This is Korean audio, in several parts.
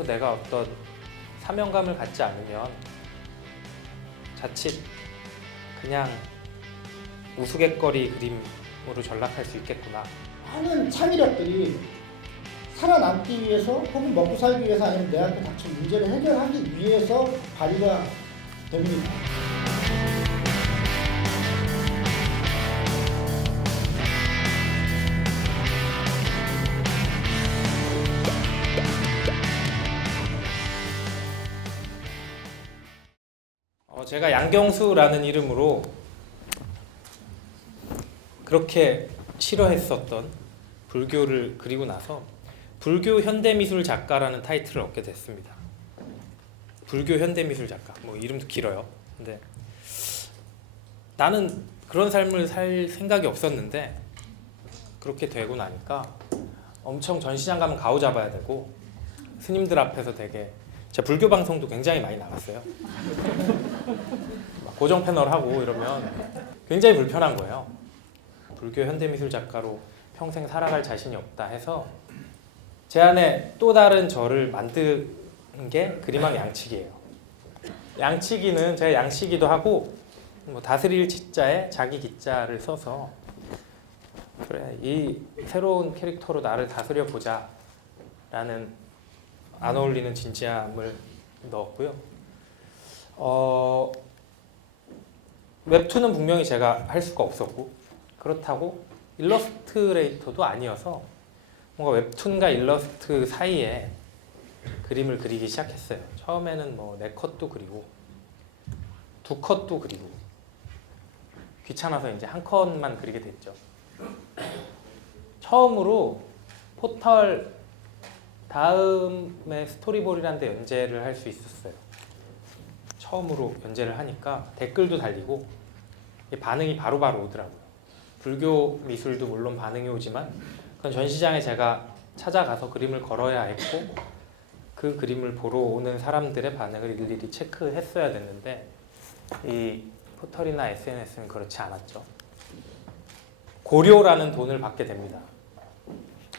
여기서 내가 어떤 사명감을 갖지 않으면 자칫 그냥 우스갯거리 그림으로 전락할 수 있겠구나. 많은 창의력들이 살아남기 위해서 혹은 먹고 살기 위해서 아니면 내한테 닥친 문제를 해결하기 위해서 발휘가 됩니다. 제가 양경수라는 이름으로 그렇게 싫어했었던 불교를 그리고 나서 불교 현대미술 작가라는 타이틀을 얻게 됐습니다. 불교 현대미술 작가, 뭐 이름도 길어요. 근데 나는 그런 삶을 살 생각이 없었는데 그렇게 되고 나니까 엄청 전시장 가면 가오 잡아야 되고 스님들 앞에서 되게, 제가 불교 방송도 굉장히 많이 나갔어요. 고정 패널 하고 이러면 굉장히 불편한 거예요. 불교 현대미술 작가로 평생 살아갈 자신이 없다 해서 제 안에 또 다른 저를 만든 게 그림왕 양치기예요. 양치기는 제가 양치기도 하고 뭐 다스릴 치자에 자기 기자를 써서 그래, 이 새로운 캐릭터로 나를 다스려 보자 라는 안 어울리는 진지함을 넣었고요. 웹툰은 분명히 제가 할 수가 없었고, 그렇다고 일러스트레이터도 아니어서 뭔가 웹툰과 일러스트 사이에 그림을 그리기 시작했어요. 처음에는 뭐 4컷도 그리고 2컷도 그리고 귀찮아서 이제 1컷만 그리게 됐죠. 처음으로 포털 다음에 스토리볼이라는 데 연재를 할 수 있었어요. 처음으로 연재를 하니까 댓글도 달리고 반응이 바로바로 오더라고요. 불교 미술도 물론 반응이 오지만 그건 전시장에 제가 찾아가서 그림을 걸어야 했고 그 그림을 보러 오는 사람들의 반응을 일일이 체크했어야 됐는데 이 포털이나 SNS는 그렇지 않았죠. 고료라는 돈을 받게 됩니다.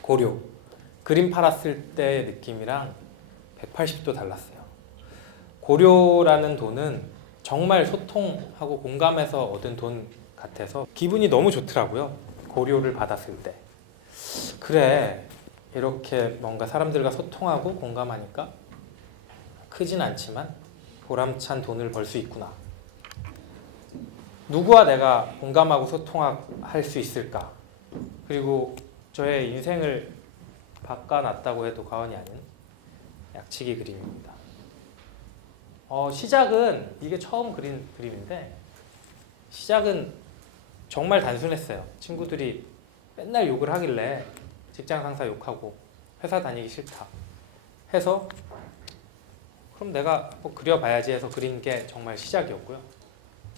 고료. 그림 팔았을 때의 느낌이랑 180도 달랐어요. 고료라는 돈은 정말 소통하고 공감해서 얻은 돈 같아서 기분이 너무 좋더라고요. 고료를 받았을 때. 그래, 이렇게 뭔가 사람들과 소통하고 공감하니까 크진 않지만 보람찬 돈을 벌 수 있구나. 누구와 내가 공감하고 소통할 수 있을까? 그리고 저의 인생을 바꿔놨다고 해도 과언이 아닌 약치기 그림입니다. 시작은 이게 처음 그린 그림인데 시작은 정말 단순했어요. 친구들이 맨날 욕을 하길래 직장 상사 욕하고 회사 다니기 싫다 해서 그럼 내가 뭐 그려봐야지 해서 그린 게 정말 시작이었고요.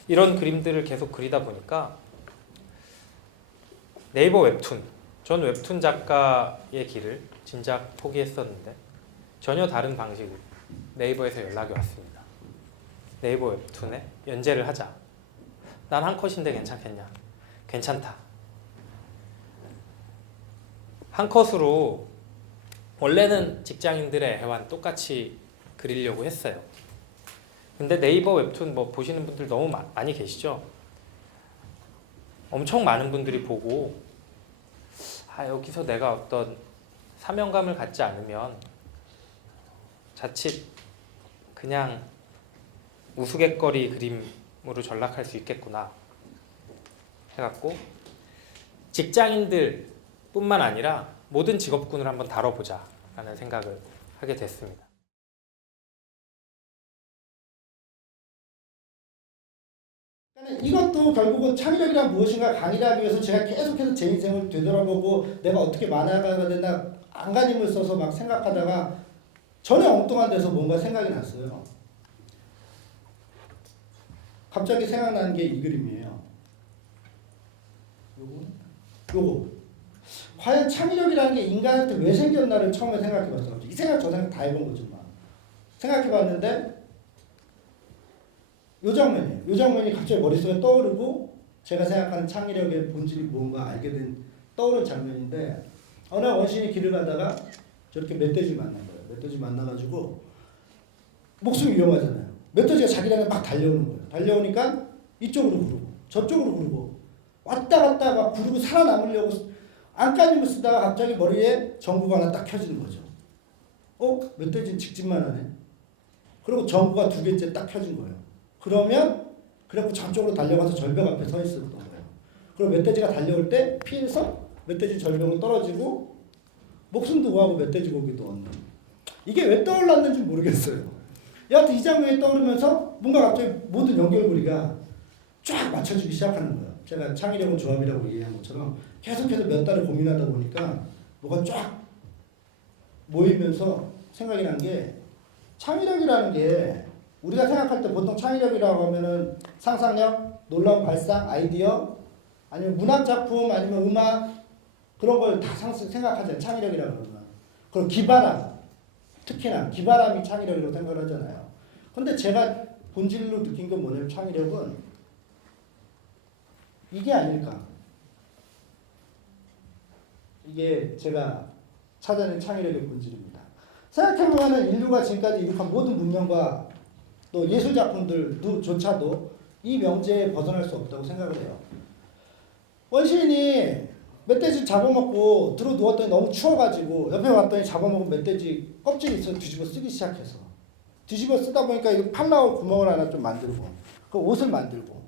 이런 그림들을 계속 그리다 보니까 네이버 웹툰, 전 웹툰 작가의 길을 진작 포기했었는데 전혀 다른 방식으로 네이버에서 연락이 왔습니다. 네이버 웹툰에 연재를 하자. 난 1컷인데 괜찮겠냐? 괜찮다. 1컷으로 원래는 직장인들의 애환 똑같이 그리려고 했어요. 근데 네이버 웹툰 뭐 보시는 분들 너무 많이 계시죠? 엄청 많은 분들이 보고 여기서 내가 어떤 사명감을 갖지 않으면 자칫 그냥 우스갯거리 그림으로 전락할 수 있겠구나 해갖고 직장인들 뿐만 아니라 모든 직업군을 한번 다뤄보자 라는 생각을 하게 됐습니다. 이것도 결국은 창의력이란 무엇인가 강의를 하기 위해서 제가 계속해서 제 인생을 되돌아보고 내가 어떻게 만화가가 되나 안간힘을 써서 막 생각하다가 전혀 엉뚱한 데서 뭔가 생각이 났어요. 갑자기 생각나는 게 이 그림이에요. 요거. 과연 창의력이라는 게 인간한테 왜 생겼나를 처음에 생각해봤어요. 이 생각 저 생각 다 해본 거죠. 생각해봤는데 요 장면이에요. 요 장면이 갑자기 머릿속에 떠오르고 제가 생각하는 창의력의 본질이 뭔가 알게 된 떠오른 장면인데 어느 원신이 길을 가다가 저렇게 멧돼지를 만난 거예요. 멧돼지 만나가지고 목숨이 위험하잖아요. 멧돼지가 자기랑에 막 달려오는 거예요. 달려오니까 이쪽으로 구르고 저쪽으로 구르고 왔다 갔다 막 구르고 살아남으려고 안간힘을 쓰다가 갑자기 머리에 전구가 하나 딱 켜지는 거죠. 멧돼지는 직진만 하네. 그리고 전구가 두 개째 딱 켜진 거예요. 그러면 그래갖고 저쪽으로 달려가서 절벽 앞에 서 있었던 거예요. 그리고 멧돼지가 달려올 때 피해서 멧돼지 절벽으로 떨어지고 목숨도 구하고 멧돼지 고기도 얻는. 이게 왜 떠올랐는지 모르겠어요. 여하튼 이 장면이 떠오르면서 뭔가 갑자기 모든 연결고리가 쫙 맞춰지기 시작하는 거예요. 제가 창의력은 조합이라고 얘기한 것처럼 계속해서 몇 달을 고민하다 보니까 뭐가 쫙 모이면서 생각이 난 게 창의력이라는 게 우리가 생각할 때 보통 창의력이라고 하면은 상상력, 놀라운 발상, 아이디어 아니면 문학 작품 아니면 음악 그런 걸 다 생각하잖아요. 창의력이라고 그러면. 그리고 기발함, 특히나 기발함이 창의력이라고 생각을 하잖아요. 근데 제가 본질로 느낀 건 뭐냐면 창의력은 이게 아닐까. 이게 제가 찾아낸 창의력의 본질입니다. 생각해보면 인류가 지금까지 이룩한 모든 문명과 또 예술작품들조차도 이 명제에 벗어날 수 없다고 생각을 해요. 원시인이 멧돼지 잡아먹고 들어 누웠더니 너무 추워가지고 옆에 왔더니 잡아먹은 멧돼지 껍질이 있어 뒤집어 쓰기 시작해서 뒤집어 쓰다 보니까 이거 팔 나올 구멍을 하나 좀 만들고 그 옷을 만들고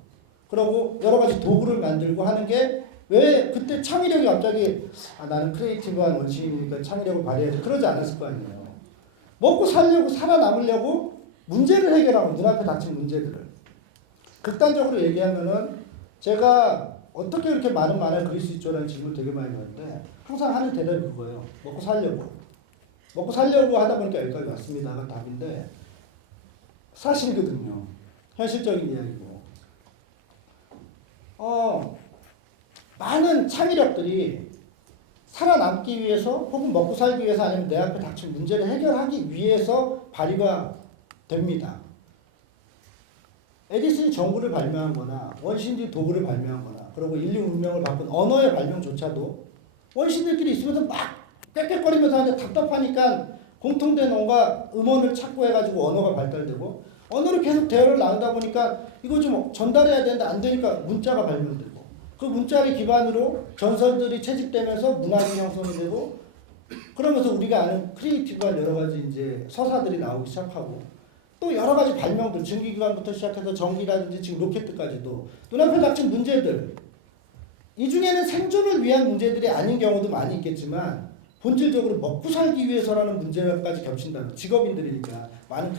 그러고 여러 가지 도구를 만들고 하는 게 왜 그때 창의력이 갑자기 나는 크리에이티브한 원시인이니까 창의력을 발휘해야지 그러지 않았을 거 아니에요. 먹고 살려고 살아남으려고 문제를 해결하고 눈앞에 닥친 문제들을 극단적으로 얘기하면은 제가 어떻게 이렇게 많은 만화를 그릴 수 있죠라는 질문을 되게 많이 받는데 항상 하는 대답이 그거예요. 먹고 살려고 하다 보니까 여기까지 왔습니다가 답인데 사실이거든요. 현실적인 이야기고 많은 창의력들이 살아남기 위해서 혹은 먹고 살기 위해서 아니면 내 앞에 닥친 문제를 해결하기 위해서 발휘가 됩니다. 에디슨이 전구를 발명한 거나 원시인들이 도구를 발명한 거나 그리고 인류 문명을 바꾼 언어의 발명조차도 원시인들끼리 있으면서 막 꽥꽥거리면서 하는데 답답하니까 공통된 뭔가 음원을 찾고 해가지고 언어가 발달되고 언어를 계속 대화를 나누다 보니까 이거 좀 전달해야 되는데 안 되니까 문자가 발명되고 그 문자를 기반으로 전설들이 채집되면서 문학이 형성이 되고 그러면서 우리가 아는 크리에이티브한 여러 가지 이제 서사들이 나오기 시작하고 또 여러 가지 발명들 증기기관부터 시작해서 전기라든지 지금 로켓까지도 눈앞에 닥친 문제들 이 중에는 생존을 위한 문제들이 아닌 경우도 많이 있겠지만 본질적으로 먹고 살기 위해서라는 문제까지 겹친다는 직업인들이니까 많은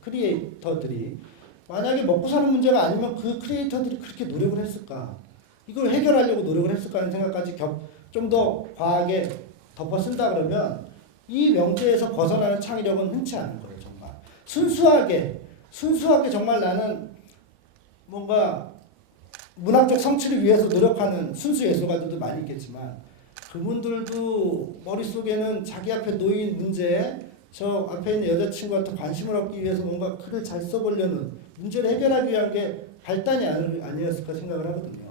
크리에이터들이 만약에 먹고 사는 문제가 아니면 그 크리에이터들이 그렇게 노력을 했을까 이걸 해결하려고 노력을 했을까 하는 생각까지 좀 더 과하게 덮어 쓴다 그러면 이 명제에서 벗어나는 창의력은 흔치 않은 거예요. 정말 순수하게 정말 나는 뭔가 문학적 성취를 위해서 노력하는 순수 예술가들도 많이 있겠지만 그분들도 머릿속에는 자기 앞에 놓인 문제에 저 앞에 있는 여자친구한테 관심을 얻기 위해서 뭔가 글을 잘 써보려는 문제를 해결하기 위한 게 발단이 아니었을까 생각을 하거든요.